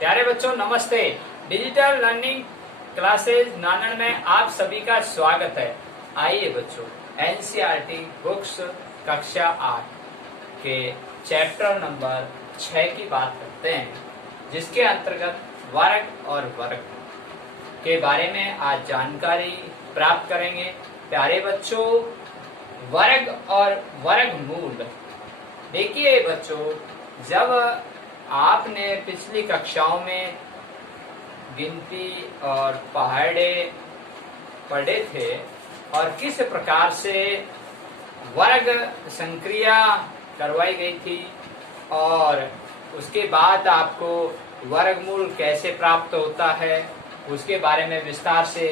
प्यारे बच्चों नमस्ते। डिजिटल लर्निंग क्लासेज नानन में आप सभी का स्वागत है। आइए बच्चों, एनसीईआरटी बुक्स कक्षा 8 के चैप्टर नंबर 6 की बात करते हैं, जिसके अंतर्गत वर्ग और वर्ग के बारे में आज जानकारी प्राप्त करेंगे। प्यारे बच्चों, वर्ग और वर्गमूल। देखिए बच्चों, जब आपने पिछली कक्षाओं में गिनती और पहाड़े पढ़े थे और किस प्रकार से वर्ग संक्रिया करवाई गई थी और उसके बाद आपको वर्गमूल कैसे प्राप्त होता है, उसके बारे में विस्तार से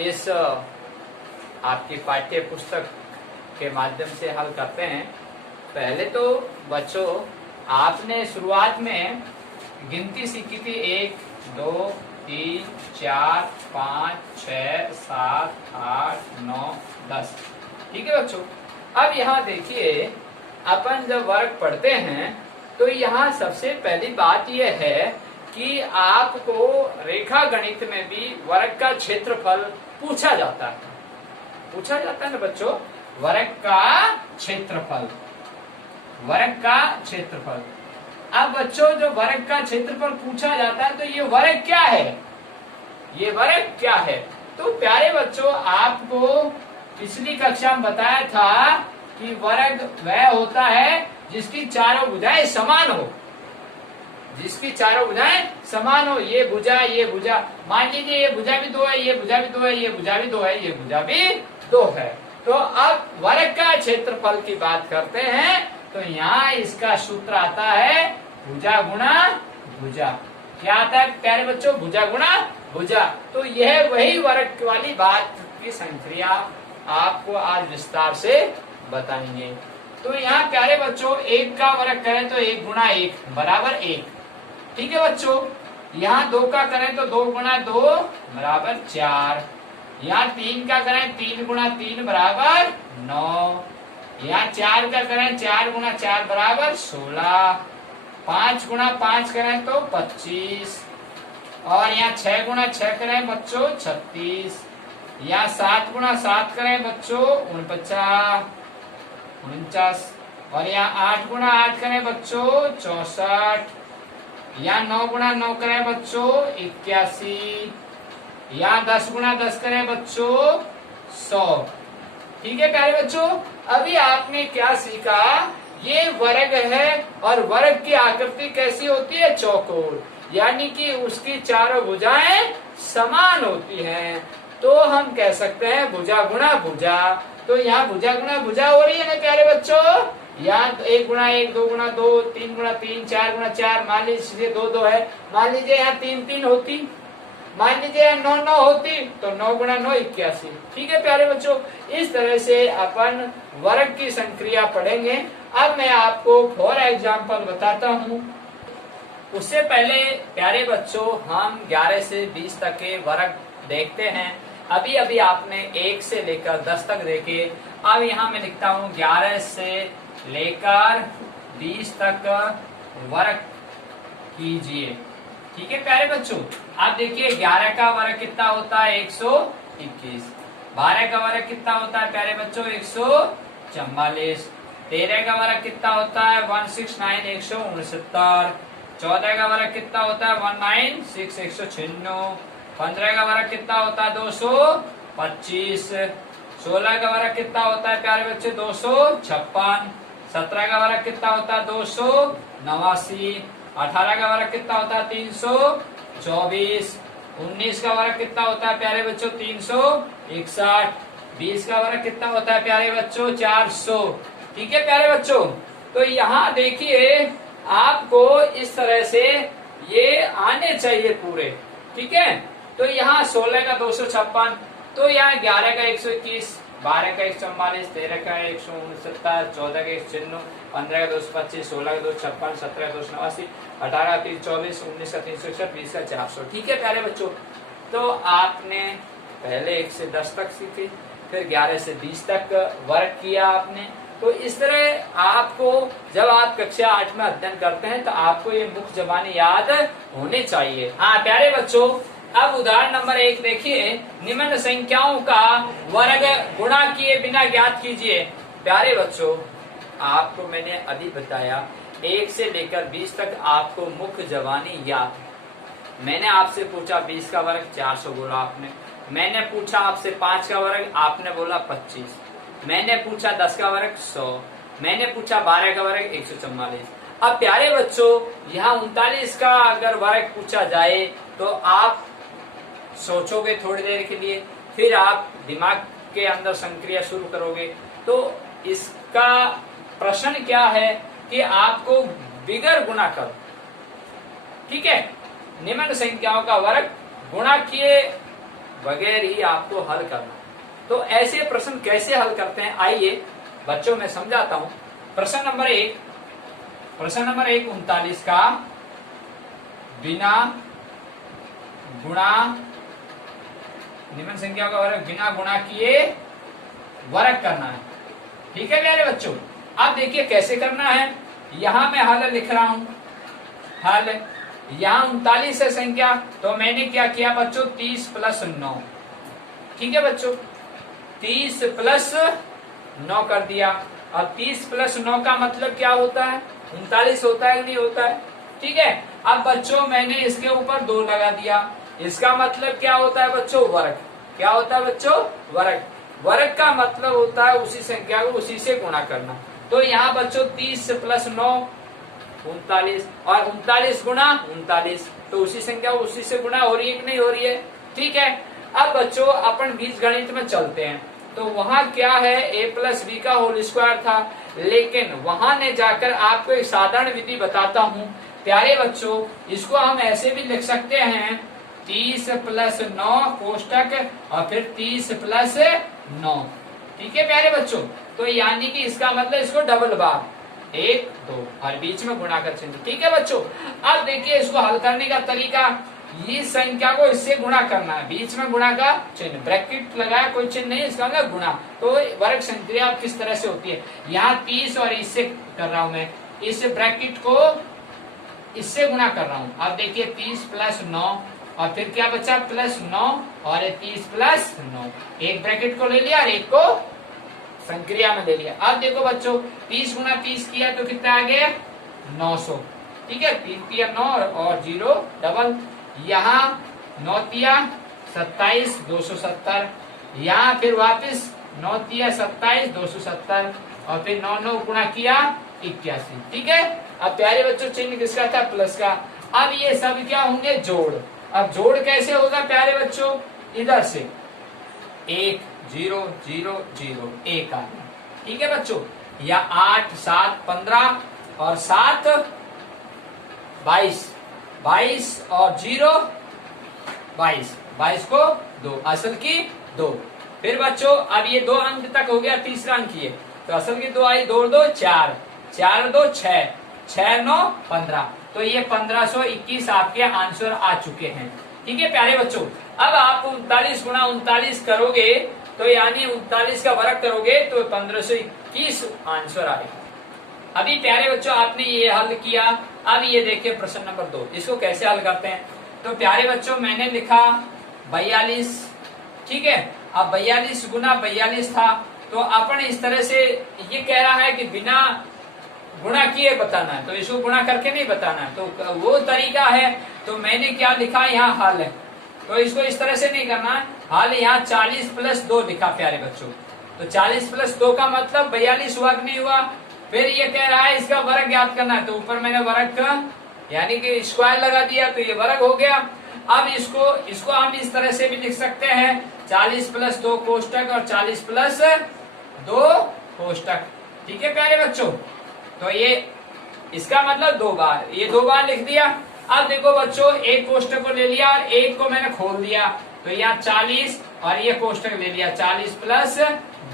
इस आपकी पाठ्य पुस्तक के माध्यम से हल करते हैं। पहले तो बच्चों, आपने शुरुआत में गिनती सीखी थी 1 2 3 4 5 6 7 8 9 10। ठीक है बच्चों। अब यहाँ देखिए, अपन जब वर्ग पढ़ते हैं तो यहाँ सबसे पहली बात यह है कि आपको रेखा गणित में भी वर्ग का क्षेत्रफल पूछा जाता है ना बच्चों। वर्ग का क्षेत्रफल, वर्ग का क्षेत्रफल। अब बच्चों, जो वर्ग का क्षेत्रफल पूछा जाता है तो ये वर्ग क्या है, ये वर्ग क्या है? तो प्यारे बच्चों, आपको पिछली कक्षा में बताया था कि वर्ग वह होता है जिसकी चारों भुजाएं समान हो, जिसकी चारों भुजाएं समान हो। ये भुजा, ये भुजा, मान लीजिए ये भुजा भी 2 है, ये भुजा भी 2 है, ये भुजा भी 2 है, ये भुजा भी 2 है। तो अब वर्ग का क्षेत्रफल की बात करते हैं तो यहाँ इसका सूत्र आता है भुजा गुणा भुजा। क्या आता है प्यारे बच्चों? भुजा गुणा भुजा। तो यह वही वर्ग वाली बात की संक्रिया आपको आज विस्तार से बताएंगे। तो यहाँ प्यारे बच्चों, 1 का वर्ग करें तो 1 गुणा 1 बराबर 1। ठीक है बच्चों। यहाँ 2 का करें तो 2 गुणा 2 बराबर 4। यहाँ 3 का करें 3 गुणा 3 बराबर 9। यहाँ 4 का करें 4 गुणा 4 बराबर 16। 5 गुणा 5 करें तो 25। और यहाँ 6 गुणा 6 करें बच्चों 36। यहाँ 7 गुणा 7 करें बच्चों 49। और यहाँ 8 गुणा 8 करें बच्चों 64। यहाँ 9 गुणा 9 करें बच्चों 81। यहाँ 10 गुणा 10 करें बच्चों 100। ठीक है प्यारे बच्चों। अभी आपने क्या सीखा? ये वर्ग है और वर्ग की आकृति कैसी होती है? चौकोर, यानी कि उसकी चारों भुजाएं समान होती हैं। तो हम कह सकते हैं भुजा गुणा भुजा। तो यहाँ भुजा गुणा भुजा हो रही है ना प्यारे बच्चों। यहाँ 1 गुणा 1, 2 गुणा 2, 3 गुणा 3, 4 गुणा 4, मान लीजिए 2 2 है। मान लीजिए यहाँ 3 3 होती, मान लीजिए 9 9 होती तो 9 गुणा 9 81। ठीक है प्यारे बच्चों। इस तरह से अपन वर्ग की संक्रिया पढ़ेंगे। अब मैं आपको फॉर एग्जाम्पल बताता हूँ। उससे पहले प्यारे बच्चों, हम 11 से 20 तक के वर्ग देखते हैं। अभी अभी आपने 1 से लेकर 10 तक देखे। अब यहाँ मैं लिखता हूँ 11 से लेकर 20 तक वर्ग कीजिए। ठीक है प्यारे बच्चों। आप देखिए 11 का वर्ग कितना होता है? 121। 12 का वर्ग कितना होता है प्यारे बच्चों? 144। 13 का वर्ग कितना होता है? 169 169। 14 का वर्ग कितना होता है? 196 196। 15 का वर्ग कितना होता है? 225। 16 का वर्ग कितना होता है प्यारे बच्चे? 256। 17 का वर्ग कितना होता है? 289। 18 का वर्ग कितना होता है? 324। 19 का वर्ग कितना होता है प्यारे बच्चों? 361। 20 का वर्ग कितना होता है प्यारे बच्चों? 400। ठीक है प्यारे बच्चों। तो यहाँ देखिए, आपको इस तरह से ये आने चाहिए पूरे। ठीक है। तो यहाँ 16 का 256, तो यहाँ 11 का 121, 12 का 144, 13 का 169, 14 का 196, 15 का 225, 16 का 256, 17 का 289, 18 का 324, 19 का 361, 20 का 400। ठीक है प्यारे बच्चों। तो आपने पहले 1 से 10 तक सीखे, फिर 11 से 20 तक वर्ग किया आपने। तो इस तरह आपको जब आप कक्षा 8 में अध्ययन करते हैं तो आपको ये मुख्य जबानी याद होने चाहिए। हाँ प्यारे बच्चों, अब उदाहरण नंबर 1 देखिए, निम्न संख्याओं का वर्ग गुणा किए बिना ज्ञात कीजिए। प्यारे बच्चों, आपको मैंने अभी बताया 1 से लेकर 20 तक आपको मुख्य जबानी याद। मैंने आपसे पूछा 20 का वर्ग 400 बोला आपने, मैंने पूछा आपसे 5 का वर्ग आपने बोला 25, मैंने पूछा 10 का वर्ग 100, मैंने पूछा 12 का वर्ग 144। अब प्यारे बच्चों, यहाँ 39 का अगर वर्ग पूछा जाए तो आप सोचोगे थोड़ी देर के लिए, फिर आप दिमाग के अंदर संक्रिया शुरू करोगे। तो इसका प्रश्न क्या है कि आपको बिगर गुणा करो, ठीक है, निम्न संख्याओं का वर्ग गुणा किए बगैर ही आपको हल करना। तो ऐसे प्रश्न कैसे हल करते हैं, आइए बच्चों मैं समझाता हूं। प्रश्न नंबर 1 39 का बिना गुणा, निम्न संख्या का वर्ग बिना गुणा किए वर्ग करना है, ठीक है प्यारे बच्चों। अब देखिए कैसे करना है, यहां मैं हल लिख रहा हूं, हल यहाँ 39 है संख्या, तो मैंने क्या किया बच्चों 30 प्लस 9, ठीक है बच्चों, 30 प्लस 9 कर दिया। अब 30 प्लस 9 का मतलब क्या होता है, 39 होता है नहीं होता है, ठीक है। अब बच्चों मैंने इसके ऊपर 2 लगा दिया, इसका मतलब क्या होता है बच्चों, वर्ग। क्या होता है बच्चों, वर्ग। वर्ग का मतलब होता है उसी संख्या को उसी से गुणा करना। तो यहाँ बच्चों 30 प्लस 9 39, और 39 गुणा 39, तो उसी संख्या उसी से गुणा हो रही है कि नहीं हो रही है, ठीक है। अब बच्चों अपन बीज गणित में चलते हैं, तो वहां क्या है, a प्लस बी का होल स्क्वायर था, लेकिन वहां ने जाकर आपको एक साधारण विधि बताता हूं प्यारे बच्चों। इसको हम ऐसे भी लिख सकते हैं 30 प्लस 9 कोष्टक और फिर 30 प्लस 9, ठीक है प्यारे बच्चों। तो यानी कि इसका मतलब इसको डबल बार 1 2 और बीच में गुणा कर चिन्ह, ठीक है बच्चों। अब देखिए इसको हल करने का तरीका, इस संख्या को इससे गुणा करना है, बीच में गुणा का चिन्ह, ब्रैकेट लगाया कोई चिन्ह नहीं, इसका मतलब गुणा। तो वर्ग संक्रिया किस तरह से होती है, यहाँ 30 और इससे कर रहा हूं मैं, इस ब्रैकेट को इससे गुणा कर रहा हूँ। अब देखिए 30 प्लस 9 और फिर क्या बचा प्लस 9 और 30 प्लस 9, एक ब्रैकेट को ले लिया और एक को संक्रिया में ले लिया। अब देखो बच्चों 30 गुना 30 किया तो कितना आ गया 900, ठीक है, 3 तिया 9 और 0 डबल, यहाँ 9 तिया 27 270, यहाँ फिर वापस 9 तिया 27 270 और फिर 9 9 गुणा किया 81, ठीक है। अब प्यारे बच्चों चिन्ह किसका था, प्लस का। अब ये सब क्या होंगे, जोड़। अब जोड़ कैसे होगा प्यारे बच्चों, इधर से 1 0 0 0 1 आ गया, ठीक है बच्चों, या 8 7 15 और 7 22 22 और 0 22 22 को 2, असल की 2। फिर बच्चों अब ये 2 अंक तक हो गया, तीसरा अंक ये, तो असल की 2 आई, 2 2 4 4 2 6 6 9 15, तो ये 1521 आपके आंसर आ चुके हैं, ठीक है प्यारे बच्चों। अब आप 39 गुणा 39 करोगे तो यानी 39 का वर्ग करोगे तो 1521 आंसर आएगा। अभी प्यारे बच्चों आपने ये हल किया। अब ये देखिए प्रश्न नंबर 2, इसको कैसे हल करते हैं। तो प्यारे बच्चों मैंने लिखा 42, ठीक है। अब 42 गुना 42 था, तो अपन इस तरह से ये कह रहा है कि बिना गुणा किए बताना है, तो इसको गुणा करके नहीं बताना है, तो वो तरीका है। तो मैंने क्या लिखा, यहाँ हल है, तो इसको इस तरह से नहीं करना है। हल यहाँ 40 प्लस 2 लिखा प्यारे बच्चों, तो 40 प्लस 2 का मतलब 42 वर्ग नहीं हुआ। फिर ये कह रहा है इसका वर्ग ज्ञात करना है, तो ऊपर मैंने वर्ग का यानी कि स्क्वायर लगा दिया, तो ये वर्ग हो गया। अब इसको हम इस तरह से भी लिख सकते हैं 40 प्लस 2 कोष्टक और 40 प्लस 2 कोष्टक, ठीक है प्यारे बच्चों। तो ये इसका मतलब 2 बार, ये 2 बार लिख दिया। अब देखो बच्चों एक कोष्टक को ले लिया और एक को मैंने खोल दिया, तो यहाँ 40 और ये कोष्टक ले लिया 40 प्लस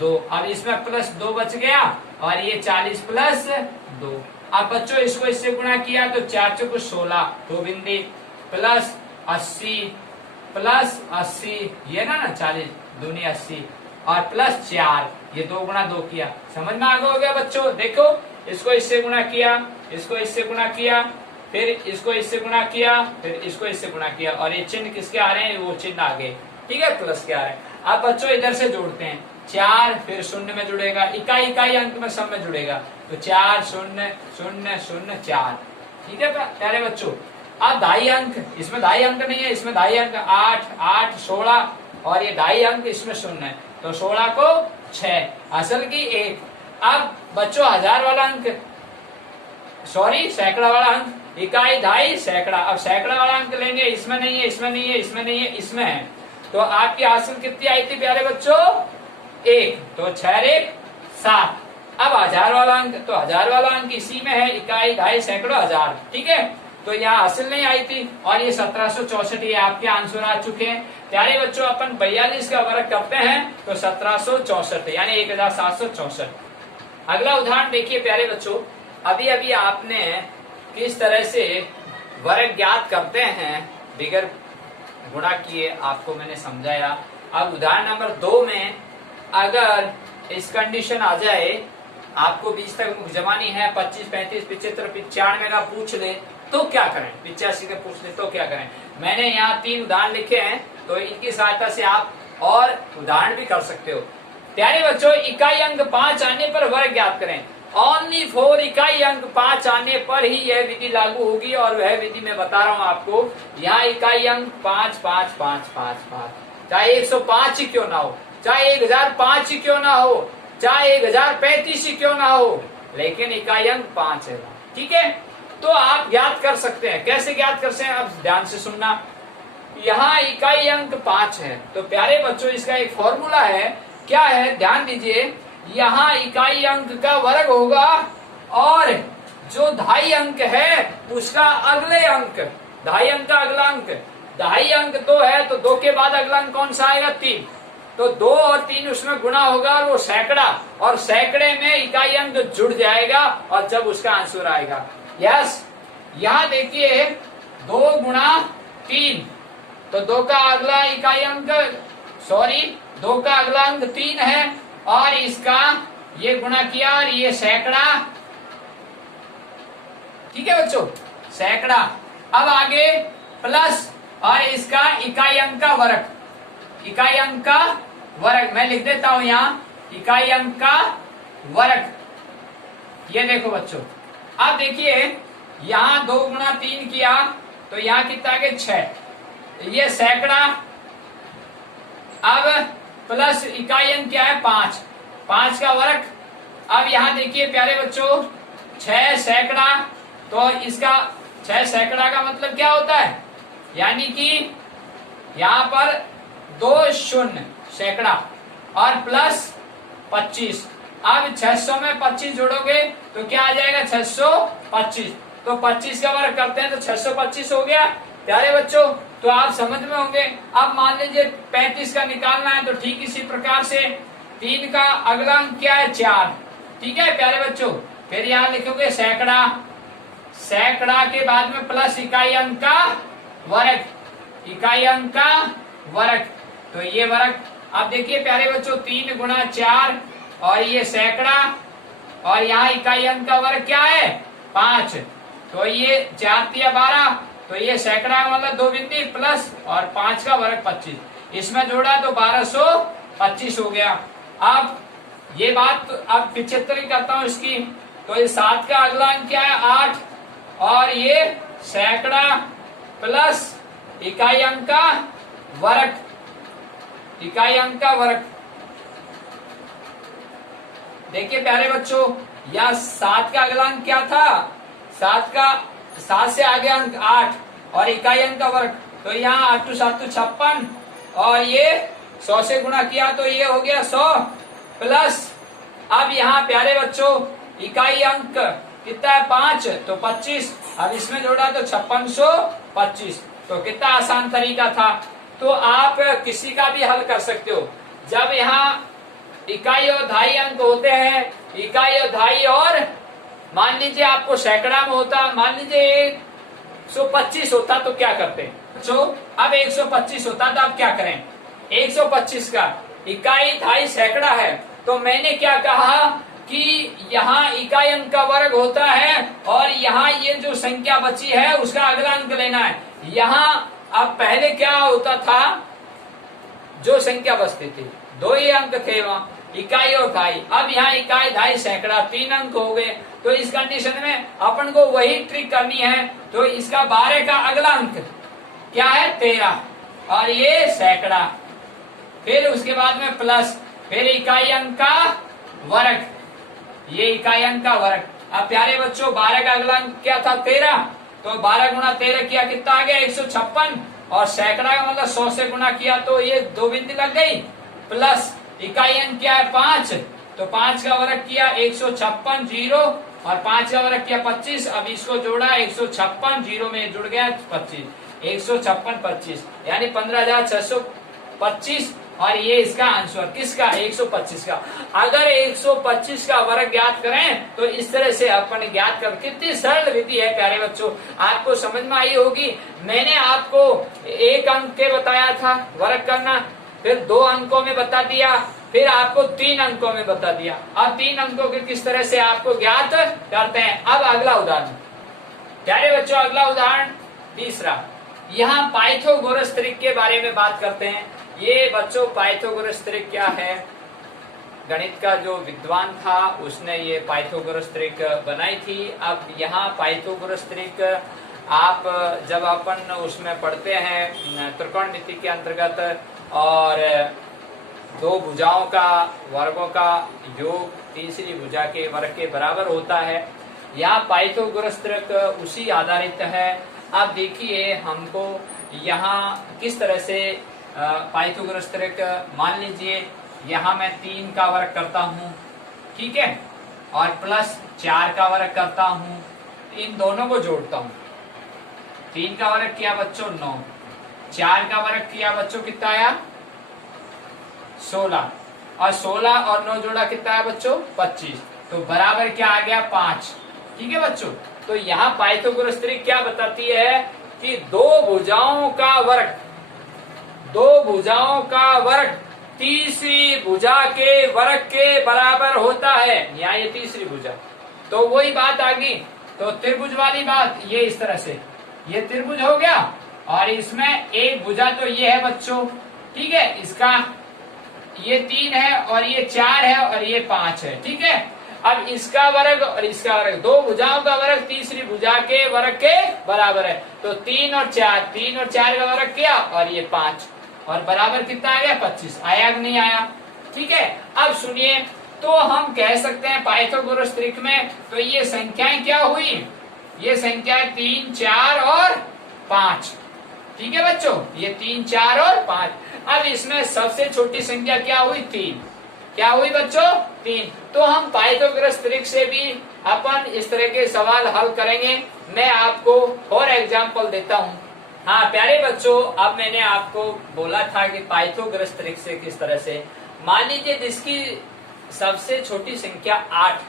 2, अब इसमें प्लस 2 बच गया और ये 40 प्लस 2। अब बच्चों इसको इससे गुणा किया तो 4 चौक 16 2 बिंदी प्लस 80 ये ना 40 दूनी 80 और प्लस 4, ये 2 गुणा 2 किया। समझ में आगे हो गया बच्चों? देखो, इसको इससे गुणा किया, इसको इससे गुणा किया, फिर इसको इससे गुणा किया, फिर इसको इससे गुणा किया, और ये चिन्ह किसके आ रहे हैं? वो चिन्ह आगे, ठीक है, प्लस के आ रहे हैं। अब बच्चों इधर से जोड़ते हैं, 4 फिर 0 में जुड़ेगा, इकाई इकाई अंक में सब में जुड़ेगा, तो 4 0 0 0 4, ठीक है प्यारे बच्चों। अब ढाई अंक, इसमें ढाई अंक नहीं है, इसमें ढाई अंक 8 8 16, और ये ढाई अंक इसमें 0 है, तो 16 को 6, असल की 1। अब बच्चों हजार वाला अंक, सॉरी सैकड़ा वाला अंक, इकाई ढाई सैकड़ा। अब सैकड़ा वाला अंक लेंगे, इसमें नहीं है, इसमें नहीं है, इसमें नहीं है, इसमें है, तो आपकी हासिल कितनी आई थी प्यारे बच्चों? 1, तो 6 1 7। अब हजार वाला अंक, तो हजार वाला अंक इसी में है, इकाई ढाई सैकड़ों हजार, ठीक है, तो यहाँ हासिल नहीं आई थी, और ये 1764, ये आपके आंसर आ चुके हैं प्यारे बच्चों। अपन 42 का वर्ग करते हैं तो 1764 यानी 1764। अगला उदाहरण देखिए प्यारे बच्चों, अभी अभी आपने किस तरह से वर्ग ज्ञात करते हैं बिगर गुणा किए, आपको मैंने समझाया। अब उदाहरण नंबर 2 में अगर इस कंडीशन आ जाए, आपको 20 तक जमानी है, 25 35 75 95 का पूछ ले तो क्या करें, 85 का पूछ ले तो क्या करें। मैंने यहाँ 3 उदाहरण लिखे हैं, तो इनकी सहायता से आप और उदाहरण भी कर सकते हो। प्यारे बच्चों, इकाई अंक 5 आने पर वर्ग ज्ञात करें। ओनली फॉर इकाई अंक 5 आने पर ही यह विधि लागू होगी, और वह विधि मैं बता रहा हूँ आपको। यहाँ इकाई अंक 5 5 5 5 5, चाहे 105 ही क्यों ना हो, चाहे 1005 ही क्यों ना हो, चाहे 1035 ही क्यों ना हो, लेकिन इकाई अंक 5 है, ठीक है। तो आप ज्ञात कर सकते हैं। कैसे ज्ञात कर सकते हैं? अब ध्यान से सुनना। यहाँ इकाई अंक 5 है, तो प्यारे बच्चों इसका एक फॉर्मूला है, क्या है ध्यान दीजिए। यहाँ इकाई अंक का वर्ग होगा, और जो ढाई अंक है उसका अगले अंक, ढाई अंक का अगला अंक, ढाई अंक 2 है, तो 2 के बाद अगला अंक कौन सा आएगा? 3, तो 2 और 3 उसमें गुणा होगा, और वो सैकड़ा, और सैकड़े में इकाई अंक जुड़ जाएगा, और जब उसका आंसर आएगा। यस, यहाँ देखिए 2 गुणा 3, तो 2 का अगला इकाई अंक, सॉरी 2 का अगला अंक 3 है, और इसका ये गुणा किया, और ये सैकड़ा, ठीक है बच्चों, सैकड़ा। अब आगे प्लस, और इसका इकाई अंक का वर्ग, इकाई अंक का वर्ग मैं लिख देता हूं यहाँ, इकाई अंक का वर्ग। ये देखो बच्चों, अब देखिए यहाँ 2 गुणा 3 किया, तो यहाँ कितना आ गया? 6, ये सैकड़ा। अब प्लस इकाई अंक क्या है? 5, 5 का वर्ग। अब यहाँ देखिए प्यारे बच्चों, 6 सैकड़ा, तो इसका 6 सैकड़ा का मतलब क्या होता है? यानी कि यहाँ पर 2 शून्य सैकड़ा, और प्लस 25। अब 600 में 25 जोड़ोगे तो क्या आ जाएगा? 625। तो 25 का वर्ग करते हैं तो 625 हो गया प्यारे बच्चों। तो आप समझ में होंगे। अब मान लीजिए 35 का निकालना है, तो ठीक इसी प्रकार से 3 का अगला अंक क्या है? 4, ठीक है प्यारे बच्चों। फिर यहाँ लिखोगे सैकड़ा, सैकड़ा के बाद में प्लस इकाई अंक का वर्ग, इकाई अंक का वर्ग, तो ये वर्ग। अब देखिए प्यारे बच्चों 3 गुणा 4, और ये सैकड़ा, और यहाँ इकाई अंक का वर्ग क्या है? 5, तो ये 4 तिया 12, तो ये सैकड़ा मतलब 2 बिंदी प्लस और 5 का वर्ग 25, इसमें जोड़ा तो 1225 हो गया। अब ये बात अब 75 करता हूँ इसकी, तो ये 7 का अगला अंक क्या है? 8, और ये सैकड़ा प्लस इकाई अंक का वर्ग, इकाई अंक का वर्ग। देखिए प्यारे बच्चों, यह 7 का अगला अंक क्या था? 7 से आगे अंक 8 और इकाई अंक का वर्ग, तो यहाँ 8 7 56, और ये 100 से गुणा किया तो ये हो गया 100 प्लस। अब यहाँ प्यारे बच्चों इकाई अंक कितना है? 5, तो 25, अब इसमें जोड़ा तो 5625। तो कितना आसान तरीका था। तो आप किसी का भी हल कर सकते हो। जब यहाँ इकाई और ढाई अंक होते हैं, इकाई और ढाई, और मान लीजिए आपको सैकड़ा में होता, मान लीजिए 125 होता तो क्या करते? तो अब 125 होता तो आप क्या करें? 125 का इकाई धाई सैकड़ा है, तो मैंने क्या कहा कि यहाँ इकाई अंक का वर्ग होता है और यहाँ ये जो संख्या बची है उसका अगला अंक लेना है। यहाँ अब पहले क्या होता था, जो संख्या बचती थी दो ही अंक थे वहां, इकाई और धाई। अब यहाँ इकाई धाई सैकड़ा 3 अंक हो गए, तो इस कंडीशन में अपन को वही ट्रिक करनी है। तो इसका 12 का अगला अंक क्या है 13 और ये सैकड़ा, फिर उसके बाद में प्लस, फिर इकाई अंक का वर्ग, ये इकाई अंक का वर्ग। अब प्यारे बच्चों 12 का अगला अंक क्या था 13, तो 12 गुणा 13 किया कितना आ गया 156, और सैकड़ा का मतलब 100 से गुणा किया तो ये 2 बिंदी लग गई, प्लस इकाई अंक क्या है 5, तो 5 का वर्ग किया 156 जीरो, और 5 का वर्ग किया 25। अब इसको जोड़ा 156 जीरो में जुड़ गया 25, 156 25 यानी 15,625, और ये इसका आंसर किसका 125 का। अगर 125 का वर्ग ज्ञात करें तो इस तरह से अपन ज्ञात कर, कितनी सरल विधि है प्यारे बच्चों, आपको समझ में आई होगी। मैंने आपको 1 अंक के बताया था वर्ग करना, फिर 2 अंकों में बता दिया, फिर आपको 3 अंकों में बता दिया। अब 3 अंकों के किस तरह से आपको ज्ञात करते हैं। अब अगला उदाहरण प्यारे बच्चों, अगला उदाहरण तीसरा, यहाँ पाइथागोरस त्रिक के बारे में बात करते हैं। ये बच्चों पाइथागोरस त्रिक क्या है, गणित का जो विद्वान था उसने ये पाइथागोरस त्रिक बनाई थी। अब यहाँ पाइथागोरस त्रिक आप जब अपन उसमें पढ़ते हैं त्रिकोणमिति के अंतर्गत, और 2 भुजाओं का वर्गों का योग तीसरी भुजा के वर्ग के बराबर होता है। यहाँ पाइथागोरस त्रिक उसी आधारित है। अब देखिए हमको यहाँ किस तरह से पाइथागोरस त्रिक, मान लीजिए यहाँ मैं 3 का वर्ग करता हूँ, ठीक है, और प्लस 4 का वर्ग करता हूँ, इन दोनों को जोड़ता हूँ। 3 का वर्ग किया बच्चों 9, 4 का वर्ग किया बच्चों कितना आया 16, और 16 और 9 जोड़ा कितना है बच्चों 25, तो बराबर क्या आ गया 5, ठीक है बच्चों। तो यहाँ पाइथागोरस त्रिक क्या बताती है कि 2 भुजाओं का वर्ग, 2 भुजाओं का वर्ग तीसरी भुजा के वर्ग के बराबर होता है। यहाँ ये तीसरी भुजा, तो वही बात आ गई, तो त्रिभुज वाली बात, ये इस तरह से ये त्रिभुज हो गया, और इसमें एक भुजा तो ये है बच्चों, ठीक है, इसका ये 3 है और ये 4 है और ये 5 है, ठीक है। अब इसका वर्ग और इसका वर्ग, 2 भुजाओं का वर्ग तीसरी भुजा के वर्ग के बराबर है, तो 3 और 4 का वर्ग किया और ये 5, और बराबर कितना आ गया 25, आया कि नहीं आया, ठीक है। अब सुनिए, तो हम कह सकते हैं पाइथागोरस त्रिक में, तो ये संख्याएं क्या हुई, ये संख्या 3 4 और 5, ठीक है बच्चों, ये 3 4 और 5। अब इसमें सबसे छोटी संख्या क्या हुई 3, क्या हुई बच्चों 3। तो हम पाइथागोरस त्रिक से भी अपन इस तरह के सवाल हल करेंगे। मैं आपको और एग्जांपल देता हूँ। हाँ प्यारे बच्चों, अब मैंने आपको बोला था कि पाइथागोरस त्रिक से किस तरह से, मान लीजिए जिसकी सबसे छोटी संख्या 8,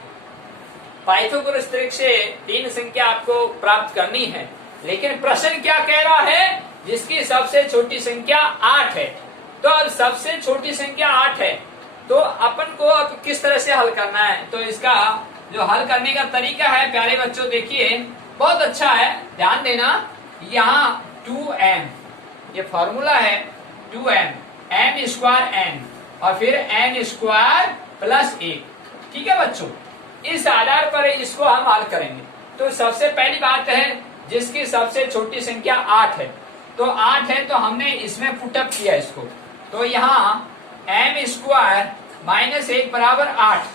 पाइथागोरस त्रिक से 3 संख्या आपको प्राप्त करनी है, लेकिन प्रश्न क्या कह रहा है, जिसकी सबसे छोटी संख्या 8 है। तो अब सबसे छोटी संख्या 8 है, तो अपन को अब किस तरह से हल करना है। तो इसका जो हल करने का तरीका है प्यारे बच्चों, देखिए बहुत अच्छा है, ध्यान देना। यहाँ 2m, ये फॉर्मूला है 2m, m स्क्वायर n, और फिर n स्क्वायर प्लस 1, ठीक है बच्चों। इस आधार पर इसको हम हल करेंगे। तो सबसे पहली बात है, जिसकी सबसे छोटी संख्या 8 है, तो 8 है तो हमने इसमें पुटअप किया इसको, तो यहाँ m स्क्वायर माइनस 1 बराबर 8,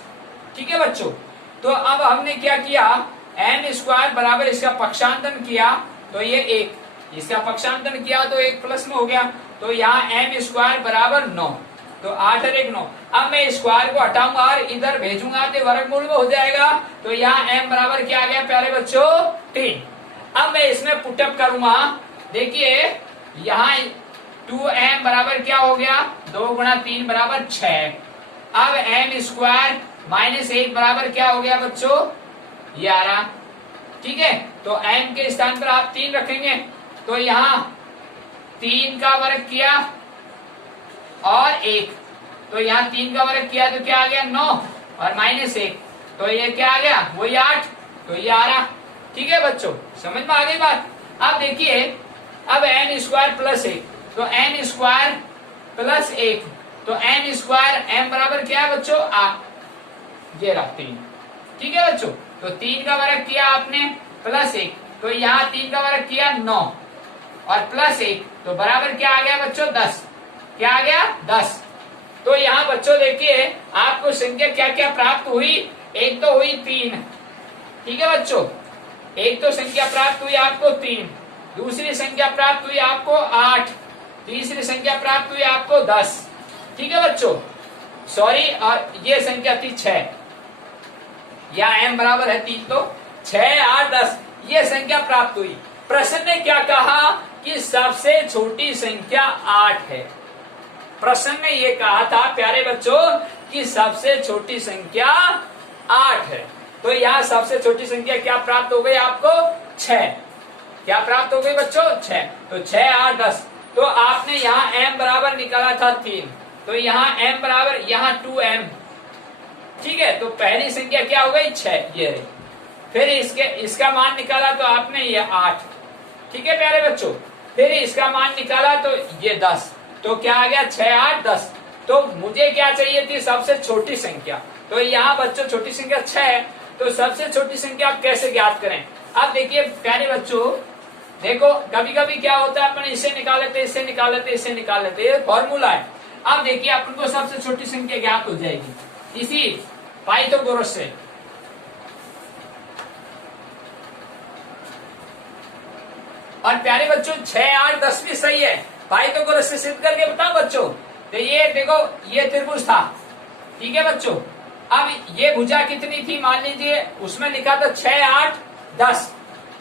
ठीक है बच्चों। तो अब हमने क्या किया, m स्क्वायर बराबर इसका पक्षांतरण किया, तो ये 1, इसका पक्षांतरण किया तो 1 प्लस में हो गया, तो यहाँ m स्क्वायर बराबर 9, तो 8 और 1 9। अब मैं स्क्वायर को हटाऊंगा और इधर भेजूंगा तो वर्गमूल में हो जाएगा, तो यहाँ m बराबर क्या आ गया प्यारे बच्चों 3। अब मैं इसमें पुटअप करूंगा, देखिए यहाँ 2m बराबर क्या हो गया, 2 गुणा 3 बराबर 6। अब m स्क्वायर माइनस 1 बराबर क्या हो गया बच्चों 11, ठीक है। तो m के स्थान पर आप 3 रखेंगे, तो यहाँ 3 का वर्ग किया और 1, तो यहाँ 3 का वर्ग किया तो क्या आ गया 9 और -1 तो ये क्या आ गया वही 8 तो ये आ रहा। ठीक है बच्चों, समझ में आ गई बात। अब देखिए अब n स्क्वायर प्लस 1 तो n स्क्वायर प्लस 1 तो n स्क्वायर m बराबर क्या है बच्चों 8 ये रहा 3। ठीक है बच्चों, तो 3 का वर्ग किया आपने प्लस 1 तो यहाँ 3 का वर्ग किया 9 और प्लस 1 तो बराबर क्या आ गया बच्चों 10। क्या आ गया 10। तो यहाँ बच्चों देखिए आपको संख्या क्या क्या प्राप्त हुई। एक तो हुई 3। ठीक है बच्चों, एक तो संख्या प्राप्त हुई आपको 3, दूसरी संख्या प्राप्त हुई आपको 8, तीसरी संख्या प्राप्त हुई आपको 10। ठीक है बच्चों, सॉरी और ये संख्या थी 6 या m बराबर है 3 तो 6 8 10 ये संख्या प्राप्त हुई। प्रश्न ने क्या कहा कि सबसे छोटी संख्या 8 है। प्रश्न ने ये कहा था प्यारे बच्चों कि सबसे छोटी संख्या 8 है। तो यहाँ सबसे छोटी संख्या क्या प्राप्त हो गई आपको 6। क्या प्राप्त हो गई बच्चों 6। तो 6 8 10 तो आपने यहाँ m बराबर निकाला था 3 तो यहाँ m बराबर यहाँ 2m। ठीक है, तो पहली संख्या क्या हो गई 6 ये रही। फिर इसका मान निकाला तो आपने ये 8। ठीक है प्यारे बच्चों, फिर इसका मान निकाला तो ये 10 तो क्या आ गया 6 8 10। तो मुझे क्या चाहिए थी सबसे छोटी संख्या। तो यहाँ बच्चों छोटी संख्या 6 है तो सबसे छोटी संख्या आप कैसे ज्ञात करें। अब देखिए प्यारे बच्चों देखो कभी कभी क्या होता है अपन इसे निकाल लेते इससे निकाल लेते इससे निकाल लेते फॉर्मूला है। अब देखिए अपन को सबसे छोटी संख्या ज्ञात हो जाएगी इसी पाइथागोरस से। और प्यारे बच्चों 6 8 10 भी सही है पाइथागोरस से सिद्ध करके बताओ बच्चों। तो ये देखो ये त्रिभुज था। ठीक है बच्चों, अब ये भुजा कितनी थी मान लीजिए उसमें लिखा था 6 8 10।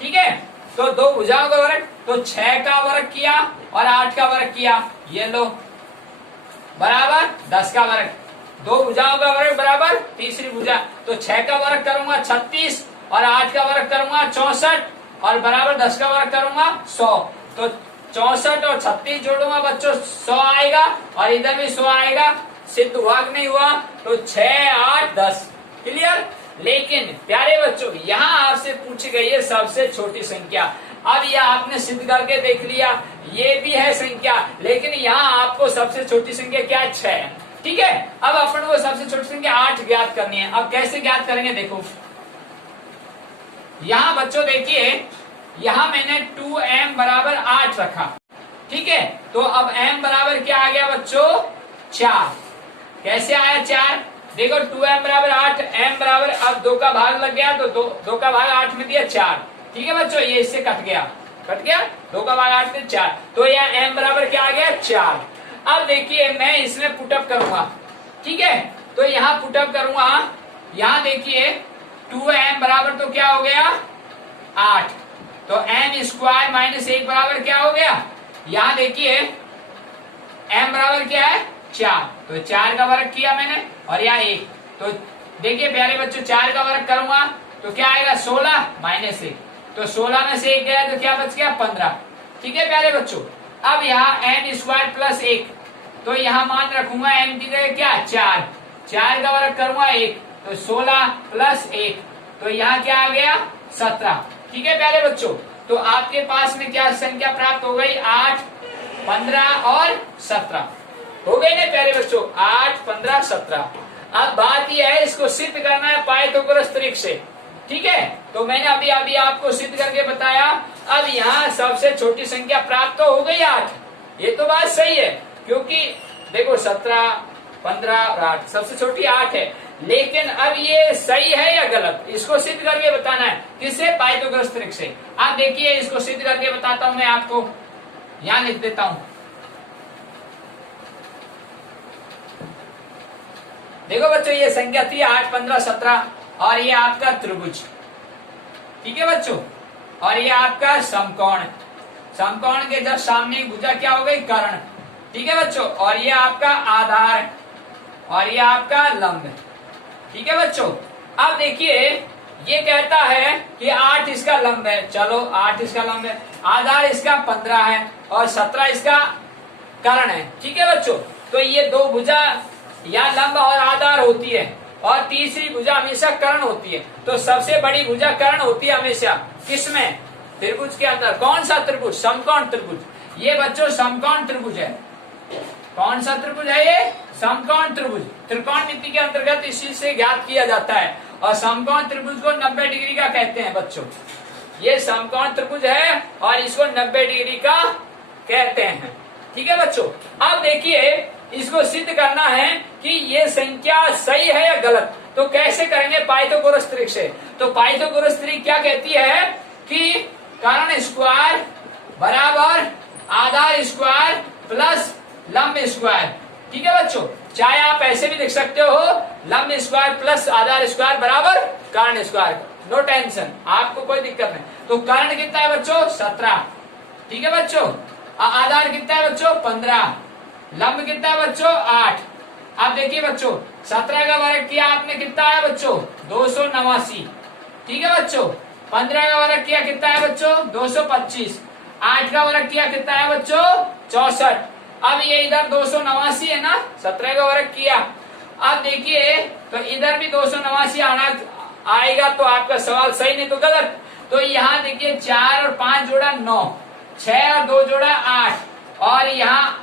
ठीक है, तो दो भुजाओं का वर्ग तो 6 का वर्ग किया और 8 का वर्ग किया ये लो बराबर 10 का वर्ग। दो भुजाओं का वर्ग बराबर तीसरी भुजा तो 6 का वर्ग करूंगा 36 और 8 का वर्ग करूंगा 64 और बराबर 10 का वर्ग करूंगा 100। तो 64 और 36 जोड़ूंगा बच्चों 100 आएगा और इधर भी 100 आएगा। सिद्ध हुआ कि नहीं हुआ। तो 6 8 10 क्लियर। लेकिन प्यारे बच्चों यहाँ आपसे पूछी गई है सबसे छोटी संख्या। अब यह आपने सिद्ध करके देख लिया ये भी है संख्या लेकिन यहाँ आपको सबसे छोटी संख्या क्या है 6 है। ठीक है, अब अपन को सबसे छोटी संख्या 8 ज्ञात करनी है। अब कैसे ज्ञात करेंगे देखो यहाँ बच्चों देखिए यहाँ मैंने 2m बराबर 8 रखा। ठीक है, तो अब m बराबर क्या आ गया बच्चों 4। कैसे आया 4 देखो 2m बराबर 8 m बराबर अब 2 का भाग लग गया तो 2 का भाग 8 में दिया 4। ठीक है बच्चों, ये इससे कट गया 2 का भाग 8 में 4 तो यह m बराबर क्या आ गया 4। अब देखिए मैं इसमें पुटअप करूंगा। ठीक है, तो यहाँ पुटअप करूंगा। यहाँ देखिए 2m बराबर तो क्या हो गया 8 तो m स्क्वायर माइनस 1 बराबर क्या हो गया। यहाँ देखिए m बराबर क्या है 4 तो 4 का वर्ग किया मैंने और यहाँ 1 तो देखिए प्यारे बच्चों 4 का वर्ग करूंगा तो क्या आएगा 16 माइनस 1 तो 16 में से 1 गया तो क्या बच गया 15। ठीक है प्यारे बच्चों, अब यहाँ m स्क्वायर प्लस 1 तो यहाँ मान रखूंगा m की जगह क्या 4 का वर्ग करूंगा 1 तो 16 प्लस 1 तो यहाँ क्या आ गया 17। ठीक है प्यारे बच्चों, तो आपके पास में क्या संख्या प्राप्त हो गई 8 15 और 17 हो गई ना प्यारे बच्चों 8 15 17। अब बात यह है इसको सिद्ध करना है पाइथागोरस तरीके से। ठीक है, तो मैंने अभी आपको सिद्ध करके बताया। अब यहाँ सबसे छोटी संख्या प्राप्त तो हो गई 8। ये तो बात सही है क्योंकि देखो 17 15 और 8 सबसे छोटी 8 है। लेकिन अब ये सही है या गलत इसको सिद्ध करके बताना है। किससे पाइथागोरस तरीके से। आप देखिए इसको सिद्ध करके बताता हूं मैं आपको। यहाँ लिख देता हूं देखो बच्चों ये संख्या थी 8 15 17 और ये आपका त्रिभुज। ठीक है बच्चों, और ये आपका समकोण। समकोण के जस्ट सामने भुजा क्या हो गई कर्ण। ठीक है बच्चों, और ये आपका आधार और ये आपका लंब। ठीक है बच्चों, अब देखिए ये कहता है कि 8 इसका लंब है। चलो 8 इसका लंब है, आधार इसका 15 है और 17 इसका कर्ण है। ठीक है बच्चों, तो ये दो भुजा या लंब और आधार होती है, और तीसरी भुजा हमेशा कर्ण होती है। तो सबसे बड़ी भुजा कर्ण होती है हमेशा, किसमें? त्रिभुज के अंदर। कौन सा त्रिभुज? समकोण त्रिभुज। ये बच्चों समकोण त्रिभुज है। कौन सा त्रिभुज है ये? समकोण त्रिभुज। त्रिकोणमिति के अंतर्गत इसी से ज्ञात किया जाता है, और समकोण त्रिभुज को 90 डिग्री का कहते हैं बच्चों। ये समकोण त्रिभुज है और इसको 90 डिग्री का कहते हैं। ठीक है बच्चों, अब देखिए इसको सिद्ध करना है कि ये संख्या सही है या गलत। तो कैसे करेंगे? पाइथागोरस त्रिक से। तो पाइथागोरस त्रिक क्या कहती है कि कर्ण स्क्वायर बराबर आधार स्क्वायर प्लस लंब स्क्वायर। ठीक है बच्चों, चाहे आप ऐसे भी लिख सकते हो, लंब स्क्वायर प्लस आधार स्क्वायर बराबर कर्ण स्क्वायर। नो टेंशन, आपको कोई दिक्कत नहीं। तो कर्ण कितना है बच्चों? 17। ठीक है बच्चों, आधार कितना है बच्चों? 15। लंब कितना है बच्चों? 8। अब देखिए बच्चों, 17 का वर्ग किया आपने, कितना है बच्चों? 289। ठीक है बच्चों, 15 का वर्ग किया, कितना है बच्चों? 225। 8 का वर्ग किया, कितना है बच्चों? 64। अब ये इधर 289 है ना, 17 का वर्ग किया। अब देखिए तो इधर भी 289 आना आएगा, तो आपका सवाल सही नहीं तो गलत। तो यहाँ देखिए 4 और 5 जोड़ा 9, 6 और 2 जोड़ा 8, और यहाँ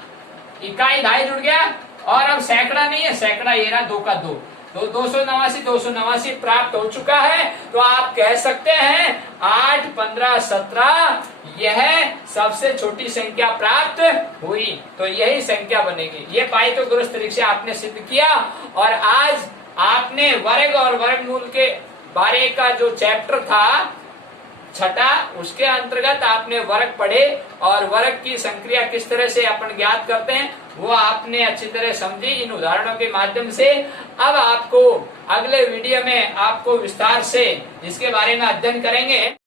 इकाई ढाई जुड़ गया, और अब सैकड़ा नहीं है, सैकड़ा ये रहा 2 का 2। तो 289 प्राप्त हो चुका है। तो आप कह सकते हैं 8, 15, 17 यह सबसे छोटी संख्या प्राप्त हुई। तो यही संख्या बनेगी। ये पाइथागोरस त्रिक से आपने सिद्ध किया, और आज आपने वर्ग और वर्गमूल के बारे का जो चैप्टर था छठा, उसके अंतर्गत आपने वर्ग पढ़े, और वर्ग की संक्रिया किस तरह से अपन ज्ञात करते हैं वो आपने अच्छी तरह समझी इन उदाहरणों के माध्यम से। अब आपको अगले वीडियो में आपको विस्तार से इसके बारे में अध्ययन करेंगे।